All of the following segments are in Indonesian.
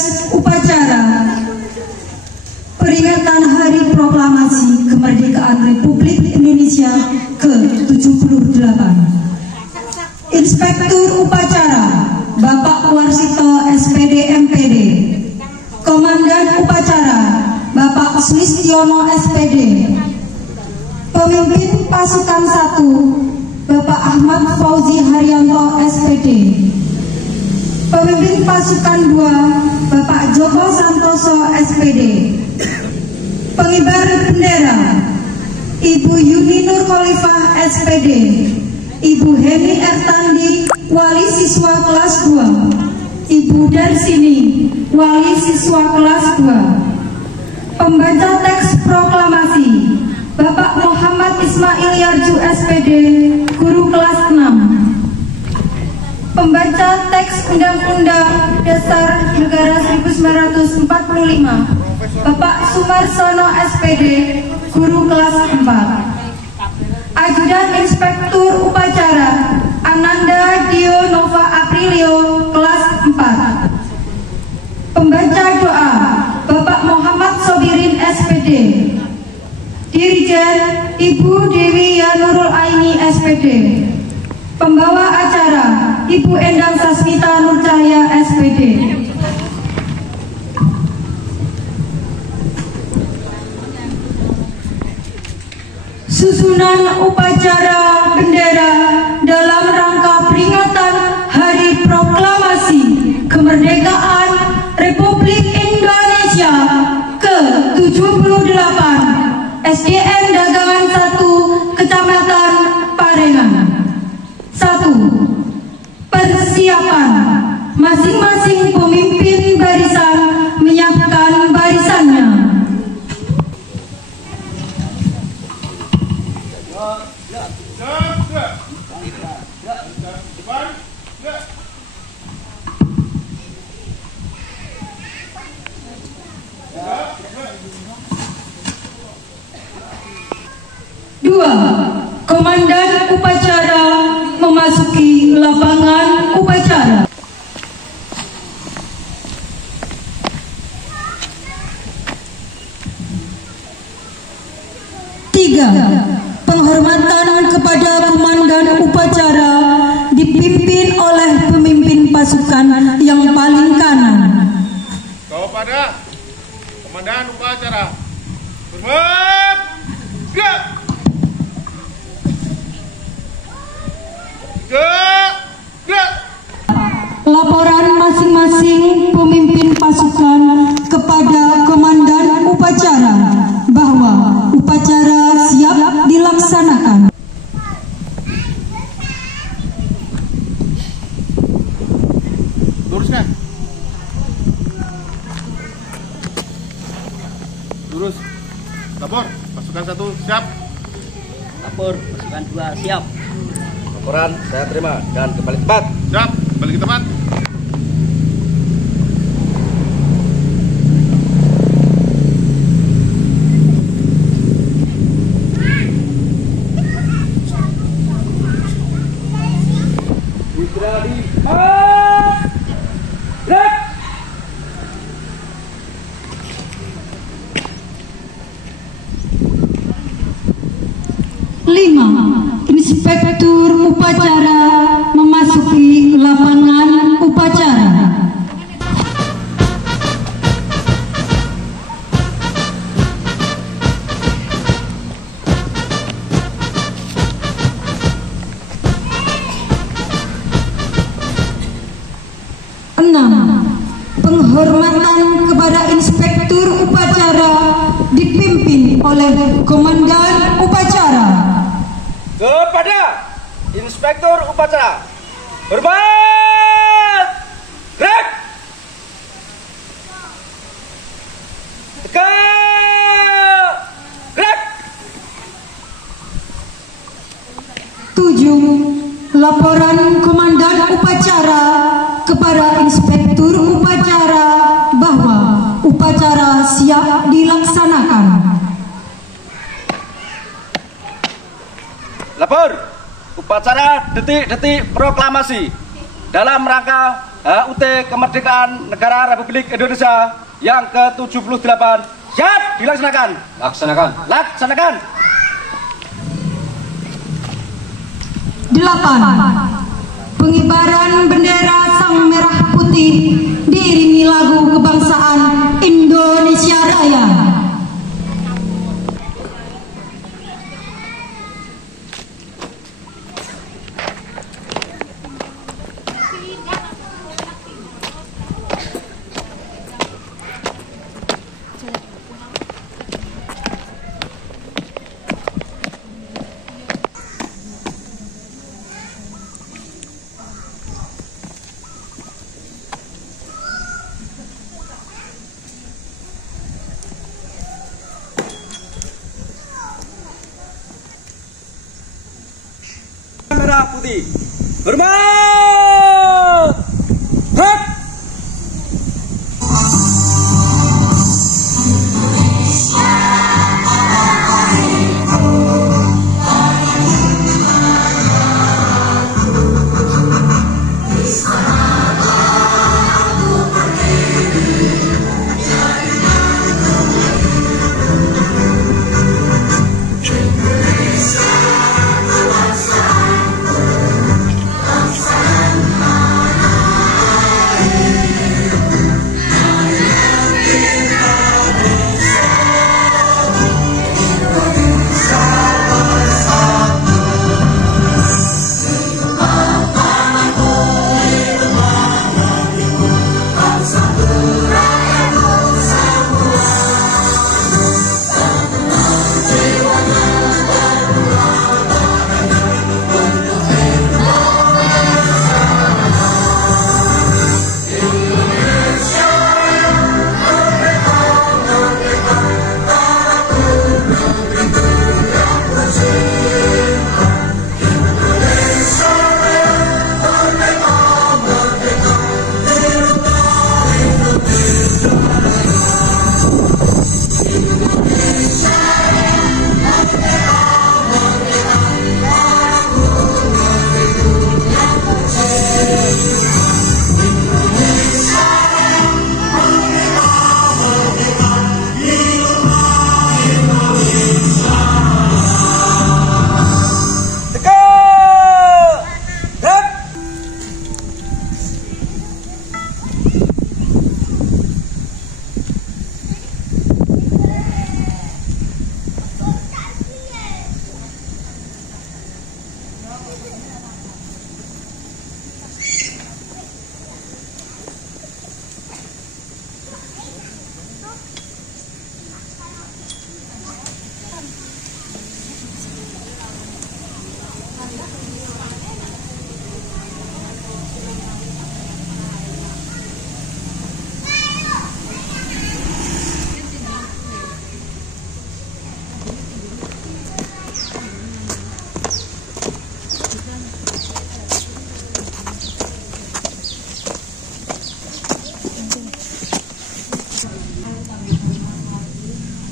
tugas upacara peringatan Hari Proklamasi Kemerdekaan Republik Indonesia ke-78. Inspektur Upacara Bapak Warsito SPD MPD, Komandan Upacara Bapak Sulistiono SPD, Pemimpin Pasukan 1 Bapak Ahmad Fauzi Haryanto SPD, Pemimpin Pasukan 2 Bapak Joko Santoso SPD, Pengibar bendera Ibu Yuni Nur Khalifah SPD, Ibu Heni Ertandi Wali Siswa Kelas 2, Ibu Darsini Wali Siswa Kelas 2. Pembaca teks proklamasi Bapak Muhammad Ismail Yarju SPD, Guru Kelas 6. Pembaca teks Undang-Undang Dasar Negara 1945 Bapak Sumarsono SPD, Guru Kelas 4. Ajudan Inspektur Upacara Ananda Dio Nova Aprilio, Kelas 4. Pembaca doa Bapak Muhammad Sobirin SPD. Dirjen Ibu Dewi Yanurul Aini SPD. Pembawa acara Ibu Endang Sasmita Nurcahya SPD. Susunan upacara bendera dalam rangka peringatan Hari Proklamasi Kemerdekaan Republik Indonesia ke-78 SDN Dagangan 1 Kecamatan Parengan. 1. Persiapan. Masing-masing pemimpin barisan menyiapkan barisannya. Dua, komandan upacara memasuki lapangan upacara. Tiga, penghormatan kepada komandan upacara dipimpin oleh pemimpin pasukan yang paling kanan. Kepada komandan upacara, hormat, gerak. Laporan masing-masing pemimpin pasukan kepada komandan upacara bahwa upacara siap dilaksanakan. Luruskan. Lurus. Lapor, pasukan 1 siap. Lapor, pasukan 2 siap. Laporan saya terima dan kembali tempat. Siap, kembali ke tempat. Inspektur upacara memasuki lapangan upacara. Penghormatan kepada inspektur upacara dipimpin oleh komandan upacara. Kepada inspektur upacara, hormat, gerak, tegak, gerak. 7. Laporan komandan upacara kepada inspektur upacara bahwa upacara siap dilaksanakan. Lapor, upacara detik-detik proklamasi dalam rangka HUT Kemerdekaan Negara Republik Indonesia yang ke-78 siap dilaksanakan. Laksanakan. Laksanakan. 8. Pengibaran bendera Sang Merah Putih diiringi lagu kebangsaan Indonesia Raya. Merah Putih. Hormat. Hak.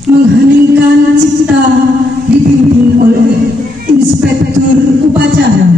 Mengheningkan cipta dipimpin oleh Inspektur Upacara.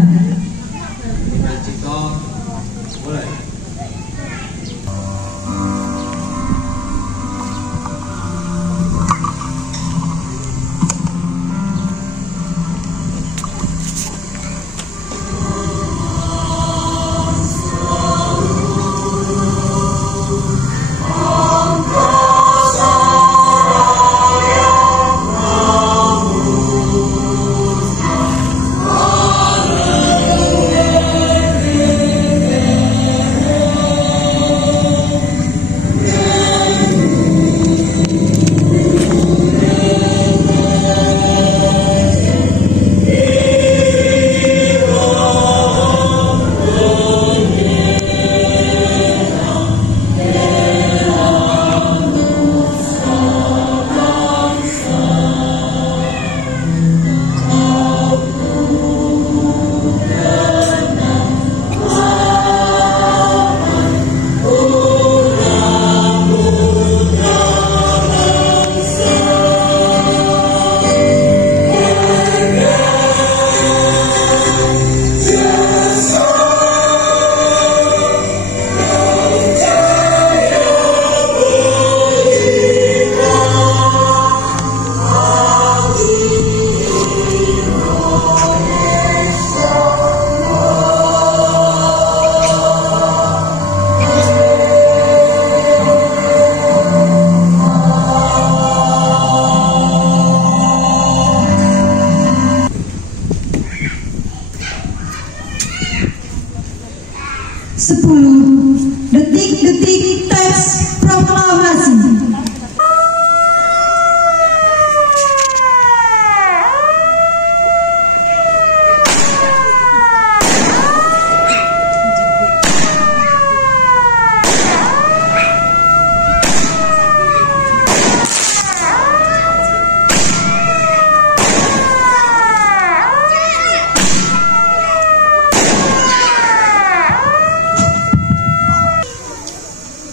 10. Detik-detik teks proklamasi.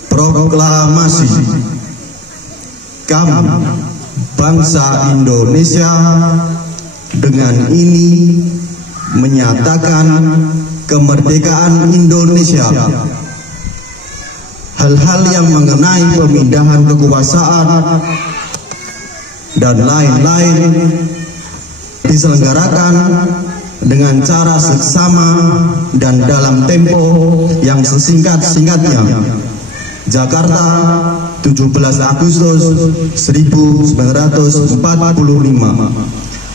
Proklamasi. Kami, bangsa Indonesia, dengan ini menyatakan kemerdekaan Indonesia. Hal-hal yang mengenai pemindahan kekuasaan dan lain-lain diselenggarakan dengan cara seksama dan dalam tempo yang sesingkat-singkatnya. Jakarta, 17 Agustus 1945.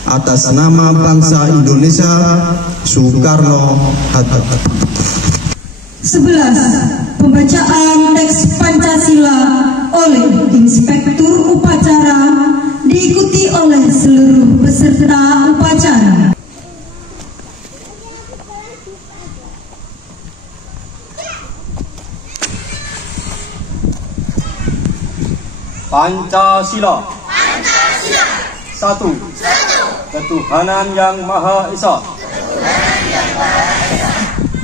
Atas nama bangsa Indonesia, Soekarno-Hatta. 11. Pembacaan teks Pancasila oleh Inspektur Upacara diikuti oleh seluruh peserta upacara. Pancasila. Satu. Ketuhanan yang Maha Esa.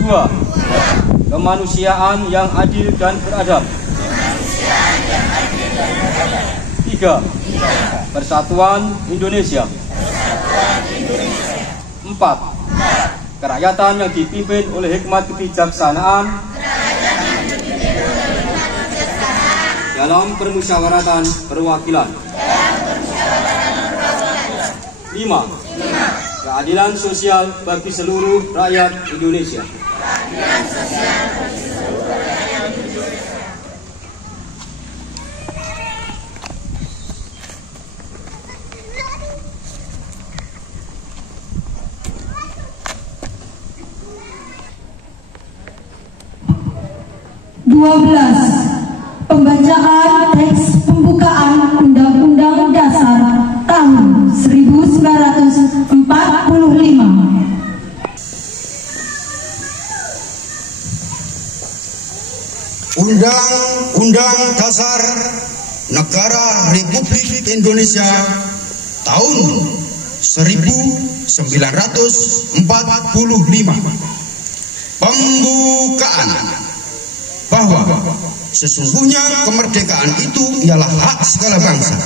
Dua. Kemanusiaan yang adil dan beradab. Tiga. Persatuan Indonesia. Empat. Kerakyatan yang dipimpin oleh hikmat kebijaksanaan dalam permusyawaratan perwakilan. 5. Keadilan sosial bagi seluruh rakyat Indonesia. Pembacaan teks pembukaan Undang-Undang Dasar tahun 1945. Undang-Undang Dasar Negara Republik Indonesia tahun 1945. Pembukaan bahwa sesungguhnya kemerdekaan itu ialah hak segala bangsa,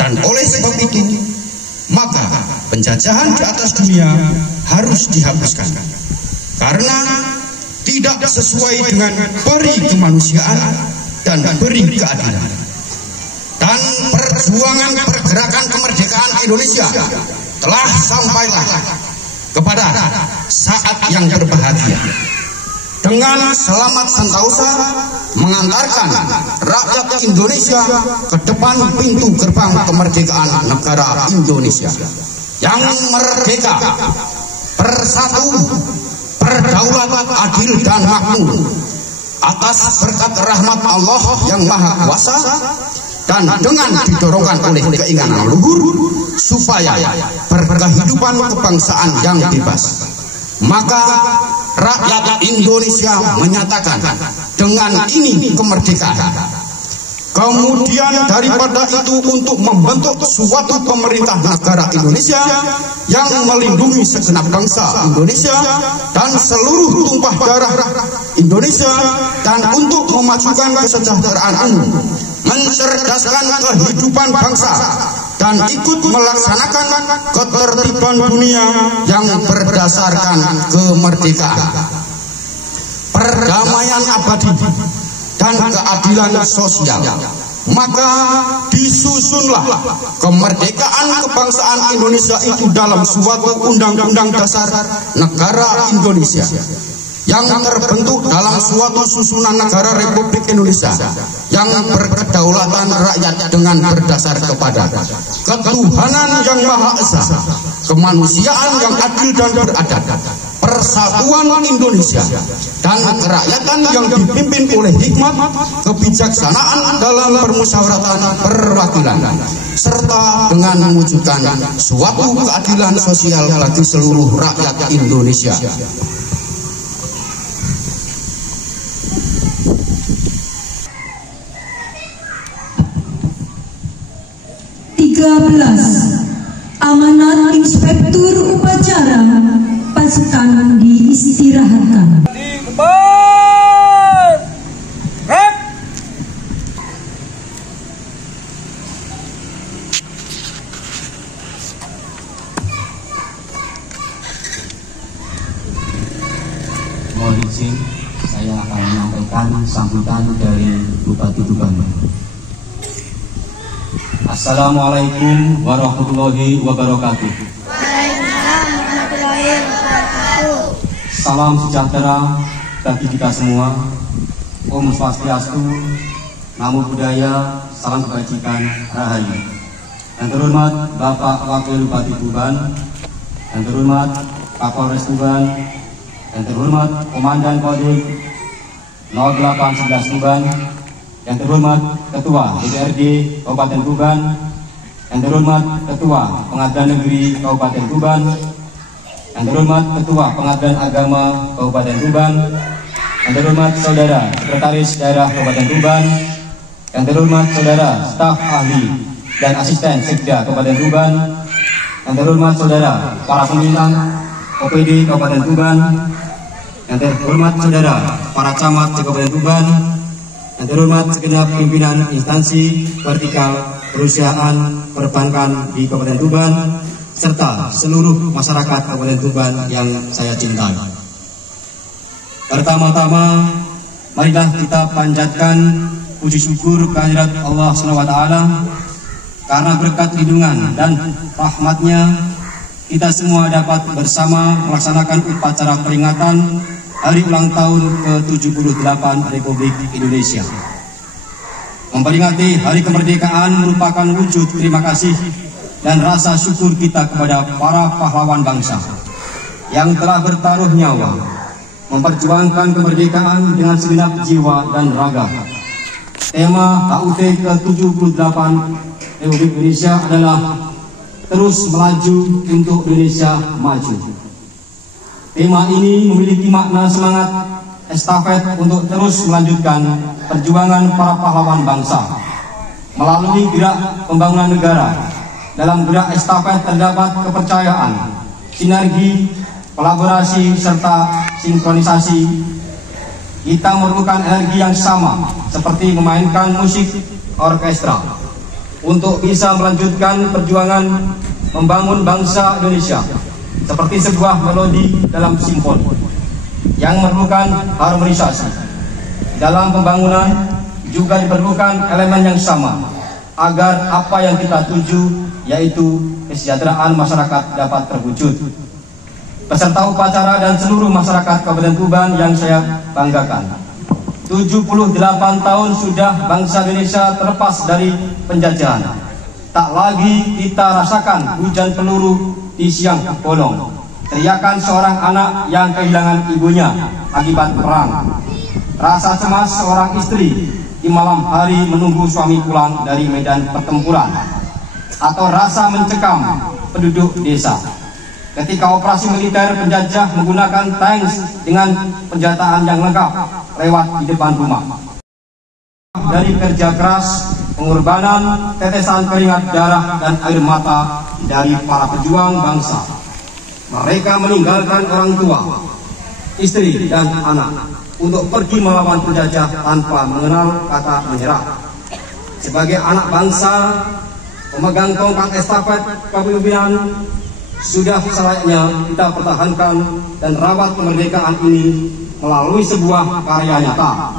dan oleh sebab itu maka penjajahan di atas dunia harus dihapuskan karena tidak sesuai dengan peri kemanusiaan dan peri keadilan. Dan perjuangan pergerakan kemerdekaan Indonesia telah sampailah kepada saat yang berbahagia dengan selamat sentosa mengantarkan rakyat Indonesia ke depan pintu gerbang kemerdekaan negara Indonesia yang merdeka, bersatu, berdaulat, adil dan makmur atas berkat rahmat Allah yang Maha Kuasa dan dengan didorongkan oleh keinginan luhur supaya berkehidupan kebangsaan yang bebas. Maka rakyat Indonesia menyatakan dengan ini kemerdekaan. Kemudian daripada itu untuk membentuk suatu pemerintah negara Indonesia yang melindungi segenap bangsa Indonesia dan seluruh tumpah darah Indonesia, dan untuk memajukan kesejahteraan umum, mencerdaskan kehidupan bangsa, dan ikut melaksanakan ketertiban dunia yang berdasarkan kemerdekaan, perdamaian abadi, dan keadilan sosial. Maka disusunlah kemerdekaan kebangsaan Indonesia itu dalam suatu undang-undang dasar negara Indonesia yang terbentuk dalam suatu susunan negara Republik Indonesia yang berkedaulatan rakyat dengan berdasar kepada ketuhanan yang Maha Esa, kemanusiaan yang adil dan beradab, persatuan Indonesia dan kerakyatan yang dipimpin oleh hikmat, kebijaksanaan dalam permusyawaratan perwakilan, serta dengan mewujudkan suatu keadilan sosial bagi seluruh rakyat Indonesia. Amanat Inspektur Upacara pasukan diistirahatkan. Mohon izin, saya akan menyampaikan sambutan dari Bupati Tuban. Assalamualaikum warahmatullahi wabarakatuh. Waalaikumsalam warahmatullahi wabarakatuh. Salam sejahtera bagi kita semua. Om Swastiastu, Namo Buddhaya, salam kebajikan, rahayu. Yang terhormat Bapak Wakil Bupati Tuban, yang terhormat Kapolres Tuban, yang terhormat Komandan Kodim 0811 Tuban, yang terhormat Ketua DPRD Kabupaten Tuban, yang terhormat Ketua Pengadilan Negeri Kabupaten Tuban, yang terhormat Ketua Pengadilan Agama Kabupaten Tuban, yang terhormat Saudara Sekretaris Daerah Kabupaten Tuban, yang terhormat Saudara Staf Ahli dan Asisten Sekda Kabupaten Tuban, yang terhormat Saudara para pimpinan OPD Kabupaten Tuban, yang terhormat Saudara para camat di Kabupaten Tuban, yang terhormat segenap pimpinan instansi vertikal perusahaan perbankan di Kabupaten Tuban, serta seluruh masyarakat Kabupaten Tuban yang saya cintai. Pertama-tama, marilah kita panjatkan puji syukur kehadirat Allah SWT, karena berkat lindungan dan rahmatnya kita semua dapat bersama melaksanakan upacara peringatan Hari Ulang Tahun ke-78 Republik Indonesia. Memperingati Hari Kemerdekaan merupakan wujud terima kasih dan rasa syukur kita kepada para pahlawan bangsa yang telah bertaruh nyawa, memperjuangkan kemerdekaan dengan segenap jiwa dan raga. Tema HUT ke-78 Republik Indonesia adalah terus melaju untuk Indonesia maju. Tema ini memiliki makna semangat estafet untuk terus melanjutkan perjuangan para pahlawan bangsa. Melalui gerak pembangunan negara, dalam gerak estafet terdapat kepercayaan, sinergi, kolaborasi, serta sinkronisasi. Kita memerlukan energi yang sama, seperti memainkan musik orkestra, untuk bisa melanjutkan perjuangan membangun bangsa Indonesia seperti sebuah melodi dalam simfoni yang memerlukan harmonisasi. Dalam pembangunan juga diperlukan elemen yang sama agar apa yang kita tuju, yaitu kesejahteraan masyarakat, dapat terwujud. Peserta upacara dan seluruh masyarakat Kabupaten Tuban yang saya banggakan, 78 tahun sudah bangsa Indonesia terlepas dari penjajahan. Tak lagi kita rasakan hujan peluru di siang bolong, teriakan seorang anak yang kehilangan ibunya akibat perang, rasa cemas seorang istri di malam hari menunggu suami pulang dari medan pertempuran, atau rasa mencekam penduduk desa ketika operasi militer penjajah menggunakan tanks dengan penjataan yang lengkap lewat di depan rumah. Dari kerja keras, pengorbanan, tetesan keringat darah dan air mata dari para pejuang bangsa, mereka meninggalkan orang tua, istri dan anak untuk pergi melawan penjajah tanpa mengenal kata menyerah. Sebagai anak bangsa, pemegang tongkat estafet kepemimpinan, sudah selayaknya kita pertahankan dan rawat kemerdekaan ini melalui sebuah karya nyata.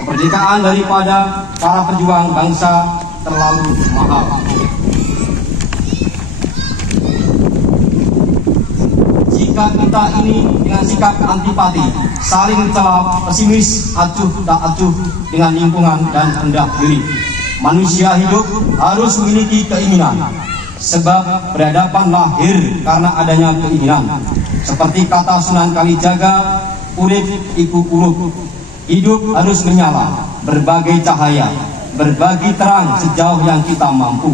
Kemerdekaan daripada para pejuang bangsa terlalu mahal. Jika kita ini dengan sikap antipati, saling mencela, pesimis, acuh tak acuh dengan lingkungan dan rendah diri, manusia hidup harus memiliki keinginan, sebab peradaban lahir karena adanya keinginan. Seperti kata Sunan Kalijaga, urip iku uruk, hidup harus menyala, berbagai cahaya, berbagi terang sejauh yang kita mampu.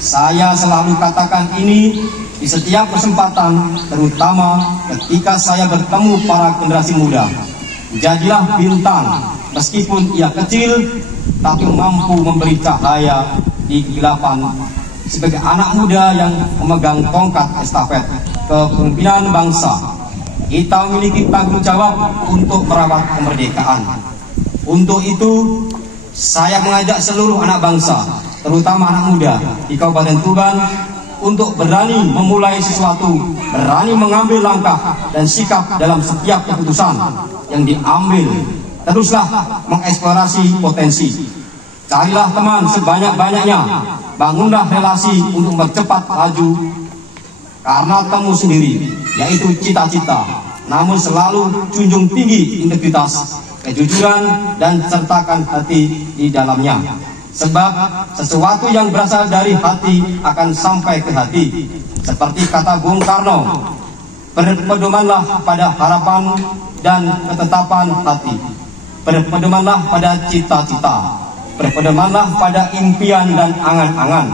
Saya selalu katakan ini di setiap kesempatan, terutama ketika saya bertemu para generasi muda. Jadilah bintang, meskipun ia kecil, tapi mampu memberi cahaya di kegelapan. Sebagai anak muda yang memegang tongkat estafet kepemimpinan bangsa, kita memiliki tanggung jawab untuk merawat kemerdekaan. Untuk itu, saya mengajak seluruh anak bangsa, terutama anak muda di Kabupaten Tuban, untuk berani memulai sesuatu, berani mengambil langkah dan sikap dalam setiap keputusan yang diambil. Teruslah mengeksplorasi potensi. Carilah teman sebanyak-banyaknya, bangunlah relasi untuk mempercepat laju. Karena temu sendiri, yaitu cita-cita, namun selalu junjung tinggi integritas, kejujuran, dan sertakan hati di dalamnya. Sebab sesuatu yang berasal dari hati akan sampai ke hati. Seperti kata Bung Karno, berpedomanlah pada harapan dan ketetapan hati. Berpedomanlah pada cita-cita. Berpedomanlah pada impian dan angan-angan.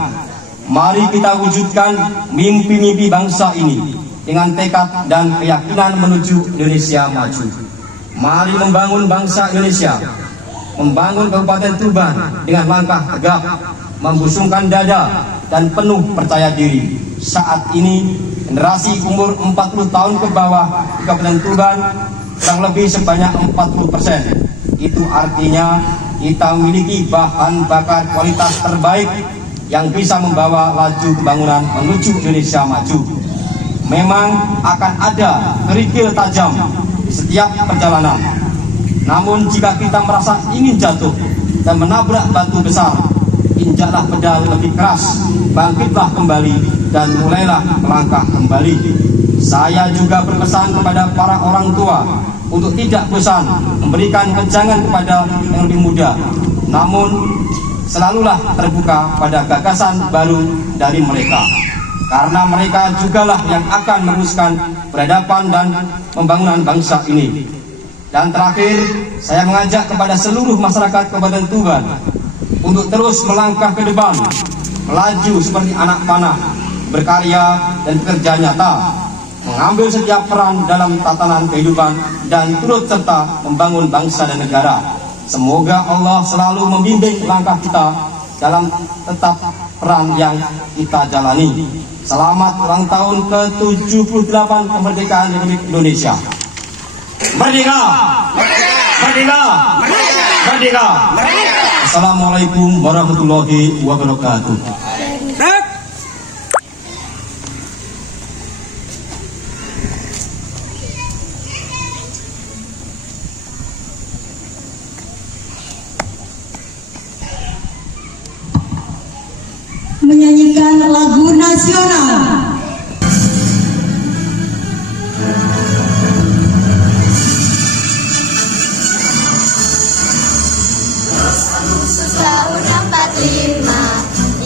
Mari kita wujudkan mimpi-mimpi bangsa ini dengan tekad dan keyakinan menuju Indonesia maju. Mari membangun bangsa Indonesia, membangun Kabupaten Tuban dengan langkah tegap, membusungkan dada dan penuh percaya diri. Saat ini generasi umur 40 tahun ke bawah di Kabupaten Tuban kurang lebih sebanyak 40%. Itu artinya kita memiliki bahan bakar kualitas terbaik yang bisa membawa laju pembangunan menuju Indonesia maju. Memang akan ada kerikil tajam di setiap perjalanan. Namun jika kita merasa ingin jatuh dan menabrak batu besar, injaklah pedal lebih keras, bangkitlah kembali dan mulailah melangkah kembali. Saya juga berpesan kepada para orang tua untuk tidak bosan memberikan wejangan kepada yang lebih muda, namun selalulah terbuka pada gagasan baru dari mereka, karena mereka jugalah yang akan meneruskan peradaban dan pembangunan bangsa ini. Dan terakhir, saya mengajak kepada seluruh masyarakat Kabupaten Tuban untuk terus melangkah ke depan, melaju seperti anak panah, berkarya dan bekerja nyata, mengambil setiap peran dalam tatanan kehidupan dan turut serta membangun bangsa dan negara. Semoga Allah selalu membimbing langkah kita dalam tetap peran yang kita jalani. Selamat ulang tahun ke-78 kemerdekaan Republik Indonesia. Merdeka! Merdeka! Merdeka! Merdeka! Assalamualaikum warahmatullahi wabarakatuh. Menyanyikan lagu nasional. Tahun 45,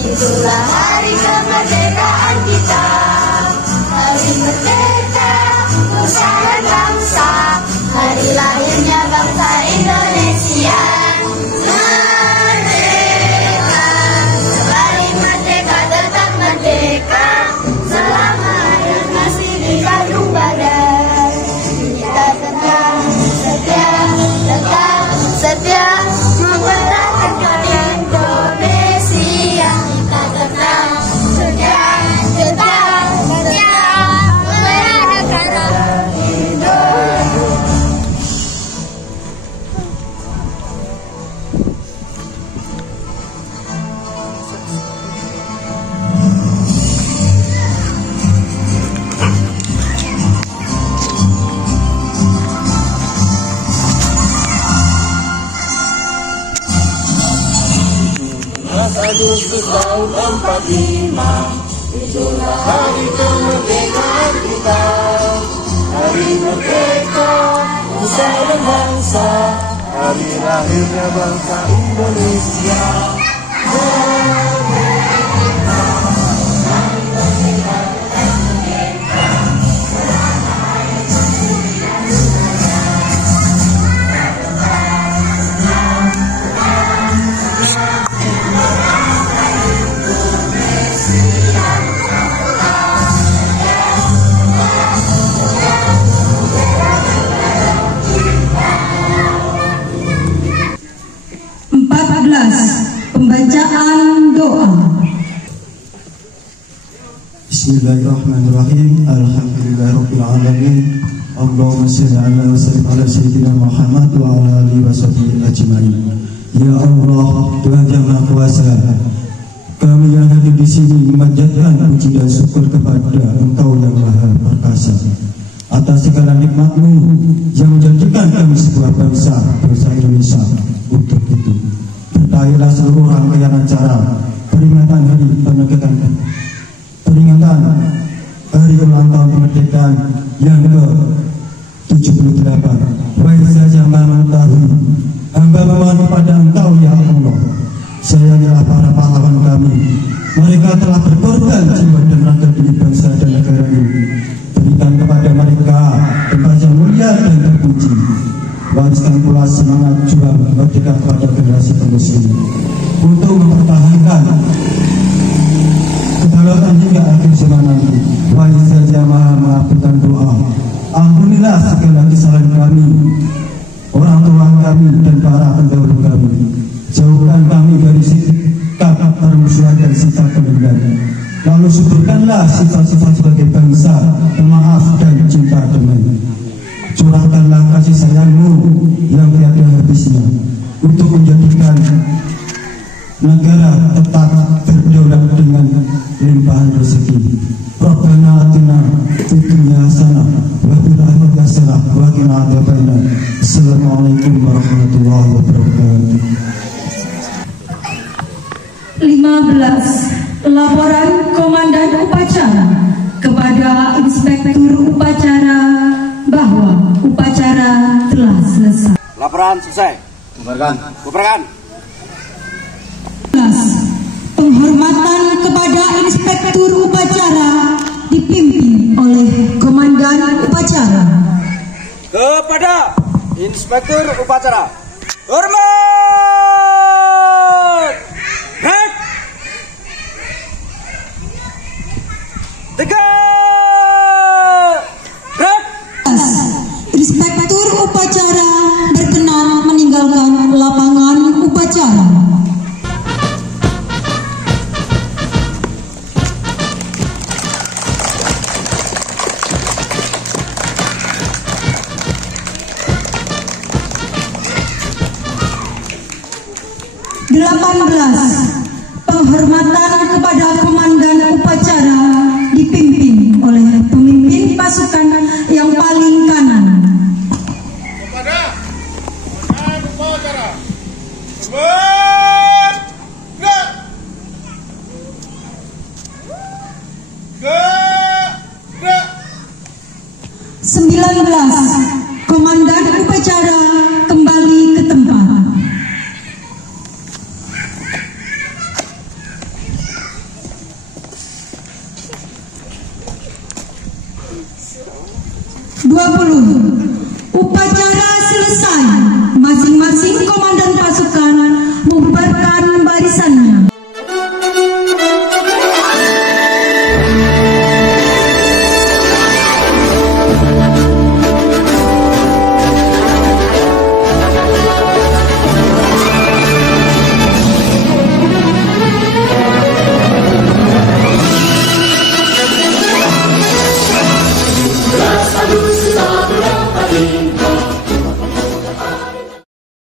itulah hari kemerdekaan kita. Hari merdeka, nusa dan bangsa, hari lahirnya bangsa Indonesia. Merdeka, kembali merdeka, tetap merdeka, selama yang masih di kandung badan. Kita tetap setia, tetap setia, mempertahankan Indonesia. Kita tetap setia, tetap setia, mempertahankan Indonesia. Agustus tahun 45, itulah hari kemerdekaan kita. Hari merdeka, nusa dan bangsa, hari lahirnya bangsa Indonesia. Merdeka, Bismillahirrahmanirrahim. Alhamdulillahirabbil alamin. Allahumma shalli ala wa sallim ala sayyidina Muhammad wa ala alihi washabihi ajmain. Ya Allah, Tuhan yang Maha Kuasa, kami yang hadir di sini memanjatkan puji dan syukur kepada Engkau yang Maha Perkasa atas segala nikmat-Mu yang menjadikan kami sebuah bangsa Indonesia. Untuk itu, berakhirlah seluruh rangkaian acara peringatan Hari Ulang Tahun Kemerdekaan yang ke-78. Wahai Zat yang Maha Mengetahui, hamba memohon kepada Engkau ya Allah, sayangilah para pahlawan kami. Mereka telah berkorban jiwa dan raga demi bangsa dan negara ini. Berikan kepada mereka tempat yang mulia dan terpuji. Wariskan pula semangat juang merdeka kepada generasi penerus ini untuk mempertahankan kedaulatan hingga akhir zaman nanti. Wahai Zat yang Maha mengabulkan doa, ampunilah segala kesalahan kami, orang tua kami dan para pendahulu kami. Jauhkan kami dari sikap permusuhan dan sikap pendendam. Lalu suburkanlah sifat-sifat sebagai bangsa pemaaf dan cinta damai. Curahkanlah kasih sayang-Mu yang tiada habisnya untuk menjadikan negara tetap berdaulat dengan limpahan rezeki. Rabbana atina fid dunya hasanah wa fil akhirati hasanah wa qina adzabannar. Assalamualaikum warahmatullahi wabarakatuh. 15. Laporan Komandan Upacara kepada Inspektur Upacara bahwa upacara telah selesai. Laporan selesai. Bubarkan. Penghormatan kepada Inspektur Upacara dipimpin oleh Komandan Upacara. Kepada Inspektur Upacara, hormat. Break. Tegak. Break. Inspektur Upacara berkenan meninggalkan lapangan upacara. Penghormatan kepada Komandan Upacara dipimpin oleh pemimpin pasukan yang paling kanan. Kepada Komandan Upacara, gerak. 19. Komandan Upacara kembali ke tempat. 20. Upacara selesai.